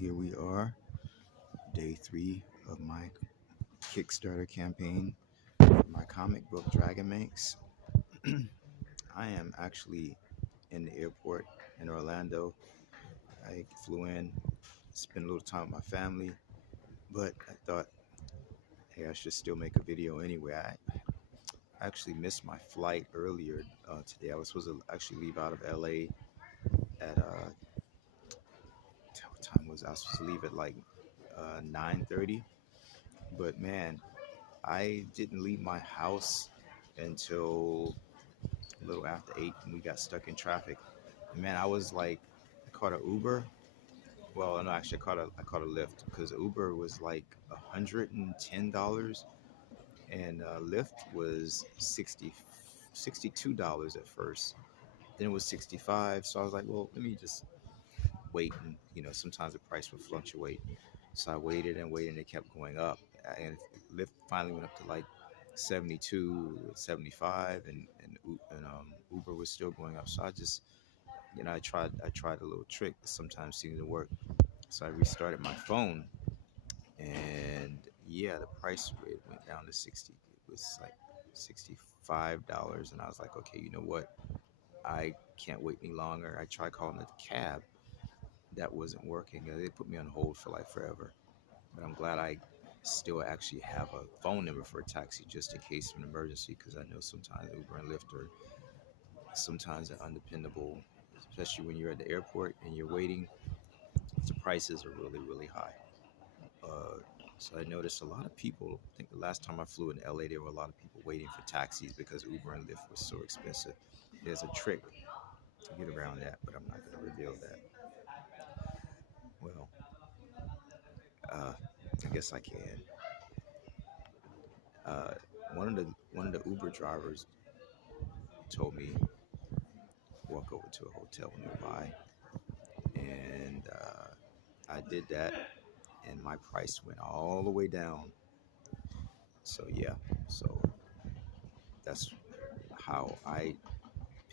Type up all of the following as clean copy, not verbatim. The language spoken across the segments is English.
Here we are, day 3 of my Kickstarter campaign for my comic book Dragon Manx. I am actually in the airport in Orlando. I flew in, spent a little time with my family, but I thought, hey, I should still make a video anyway. I actually missed my flight earlier today. I was supposed to actually leave out of LA at what time was I supposed to leave at like 9:30, but man, I didn't leave my house until a little after 8 and we got stuck in traffic. And man, I was like, I caught an Uber. Well, no, actually, I caught a Lyft because Uber was like $110 and Lyft was $62 at first. Then it was 65. So I was like, well, let me just wait. And, sometimes the price would fluctuate. So I waited and waited and it kept going up. And Lyft finally went up to like 72, 75, and Uber was still going up. So I just, I tried a little trick that sometimes seemed to work. So I restarted my phone, and yeah, the price rate went down to 60. It was like $65, and I was like, okay, you know what? I can't wait any longer. I tried calling the cab. That wasn't working. They put me on hold for like forever. But I'm glad I still actually have a phone number for a taxi just in case of an emergency, because I know sometimes Uber and Lyft are sometimes undependable, especially when you're at the airport and you're waiting. The prices are really, really high. So I noticed a lot of people. I think the last time I flew in LA, there were a lot of people waiting for taxis because Uber and Lyft was so expensive. There's a trick to get around that, but I'm not going to reveal that. Well, I guess I can. Uh, one of the Uber drivers told me walk over to a hotel nearby, and I did that, and my price went all the way down. So yeah, so that's how I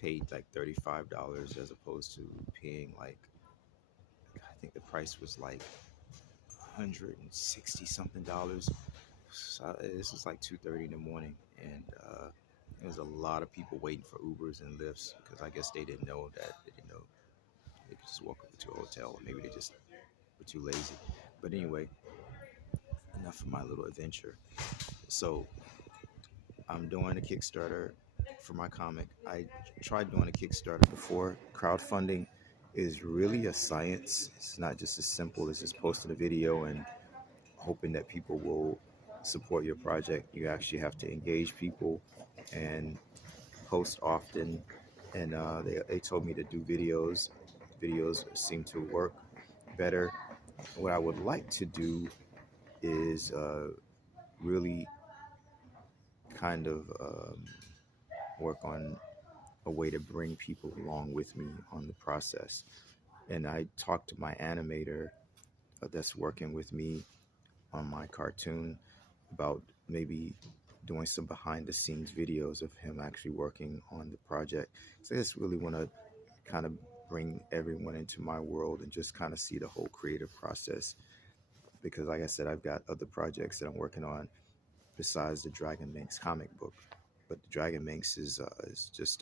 paid like $35 as opposed to paying like, I think the price was like 160 something dollars. So this was like 2:30 in the morning, and there was a lot of people waiting for Ubers and Lyfts because I guess they didn't know that they didn't know they could just walk over to a hotel, or maybe they just were too lazy. But anyway, enough of my little adventure. So I'm doing a Kickstarter for my comic. I tried doing a Kickstarter before. Crowdfunding is really a science. It's not just as simple as just posting a video and hoping that people will support your project. You actually have to engage people and post often. And they told me to do videos. Videos seem to work better. What I would like to do is really kind of work on a way to bring people along with me on the process. And I talked to my animator that's working with me on my cartoon about maybe doing some behind the scenes videos of him actually working on the project. So I just really want to kind of bring everyone into my world and just kind of see the whole creative process. Because like I said, I've got other projects that I'm working on besides the Dragon Manx comic book. But the Dragon Manx is just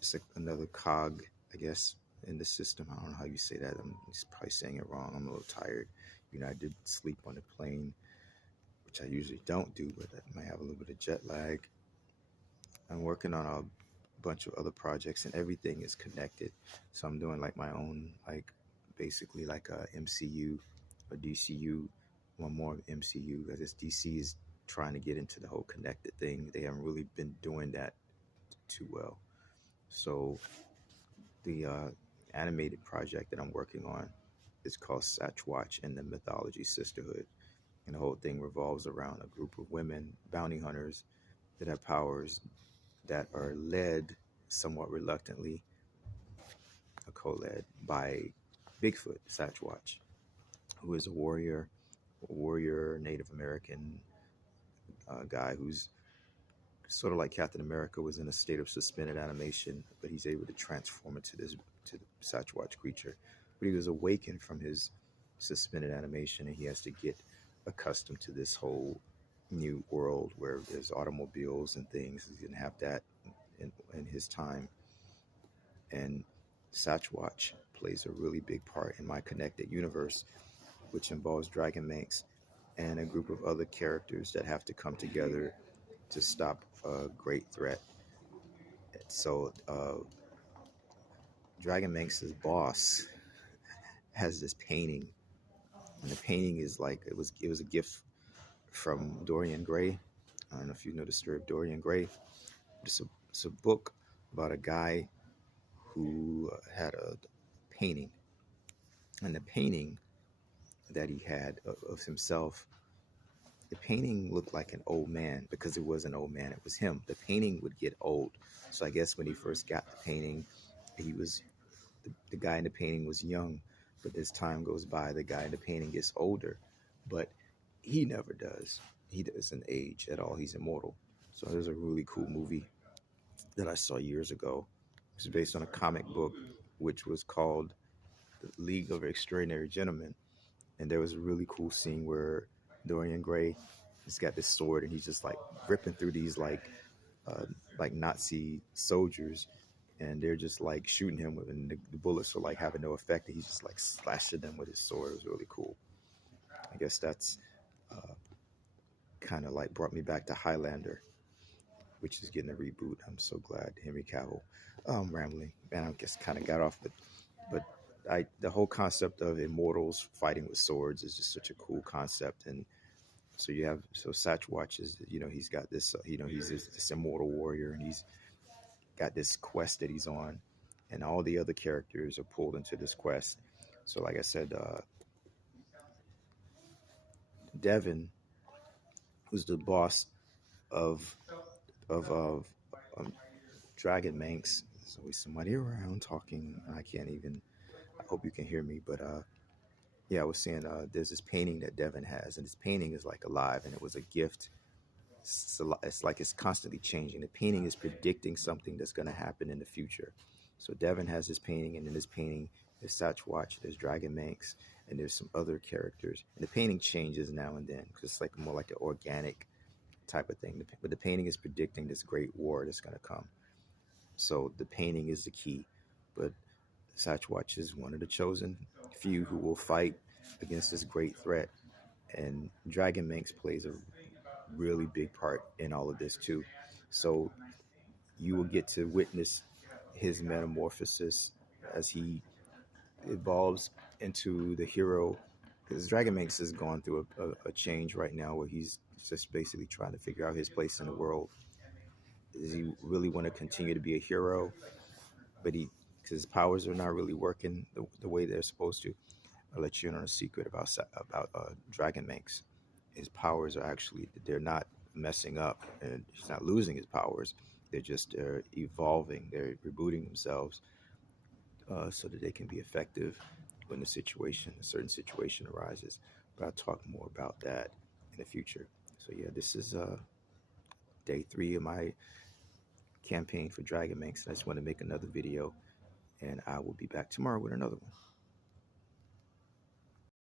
it's like another cog, I guess, in the system. I don't know how you say that. I'm just probably saying it wrong. I'm a little tired. I did sleep on the plane, which I usually don't do, but I might have a little bit of jet lag. I'm working on a bunch of other projects, and everything is connected. So I'm doing like my own, like basically like a MCU or DCU, one more MCU, because this DC is trying to get into the whole connected thing. They haven't really been doing that too well. So the animated project that I'm working on is called Satchwatch and the Mythology Sisterhood. And the whole thing revolves around a group of women, bounty hunters, that have powers that are led somewhat reluctantly, co-led by Bigfoot, Satchwatch, who is a warrior Native American guy who's sort of like Captain America, was in a state of suspended animation, but he's able to transform into the Sasquatch creature. but he was awakened from his suspended animation, and he has to get accustomed to this whole new world where there's automobiles and things. He didn't have that in his time. And Satchwatch plays a really big part in my connected universe, which involves Dragon Manx and a group of other characters that have to come together to stop a great threat. So, Dragon Manx's boss has this painting, and the painting is like it was a gift from Dorian Gray. I don't know if you know the story of Dorian Gray. It's a book about a guy who had a painting, and the painting that he had of himself, the painting looked like an old man because it was an old man. It was him. The painting would get old. So I guess when he first got the painting, he was the guy in the painting was young, but as time goes by, the guy in the painting gets older, but he never does. He doesn't age at all. He's immortal. So there's a really cool movie that I saw years ago. It's based on a comic book, which was called The League of Extraordinary Gentlemen. And there was a really cool scene where Dorian Gray, he's got this sword and he's just like ripping through these like Nazi soldiers, and they're just like shooting him with, and the bullets are like having no effect. And he's just like slashing them with his sword. It was really cool. I guess that's kind of like brought me back to Highlander, which is getting a reboot. I'm so glad Henry Cavill. I'm rambling, man. I guess kind of got off, but the whole concept of immortals fighting with swords is just such a cool concept. And so Satchwatch is, he's got this, he's this immortal warrior, and he's got this quest that he's on, and all the other characters are pulled into this quest. So like I said, Devin, who's the boss of Dragon Manx. There's always somebody around talking. I can't even. I hope you can hear me, but yeah, I was saying there's this painting that Devin has, and this painting is like alive, and it was a gift. It's like it's constantly changing. The painting is predicting something that's going to happen in the future. So Devin has this painting, and in this painting there's Satchwatch, there's Dragon Manx, and there's some other characters. And the painting changes now and then because it's like more like an organic type of thing. But the painting is predicting this great war that's going to come. So the painting is the key. But Satchwatch is one of the chosen few who will fight against this great threat. And Dragon Manx plays a really big part in all of this too. So you will get to witness his metamorphosis as he evolves into the hero. Because Dragon Manx is going through a change right now where he's just basically trying to figure out his place in the world. Does he really want to continue to be a hero? But because his powers are not really working the way they're supposed to. I'll let you in on a secret about Dragon Manx. His powers they're not messing up, and he's not losing his powers. They're evolving. They're rebooting themselves so that they can be effective when a certain situation arises. But I'll talk more about that in the future. So yeah, this is day 3 of my campaign for Dragon Manx. I just want to make another video, and I will be back tomorrow with another one.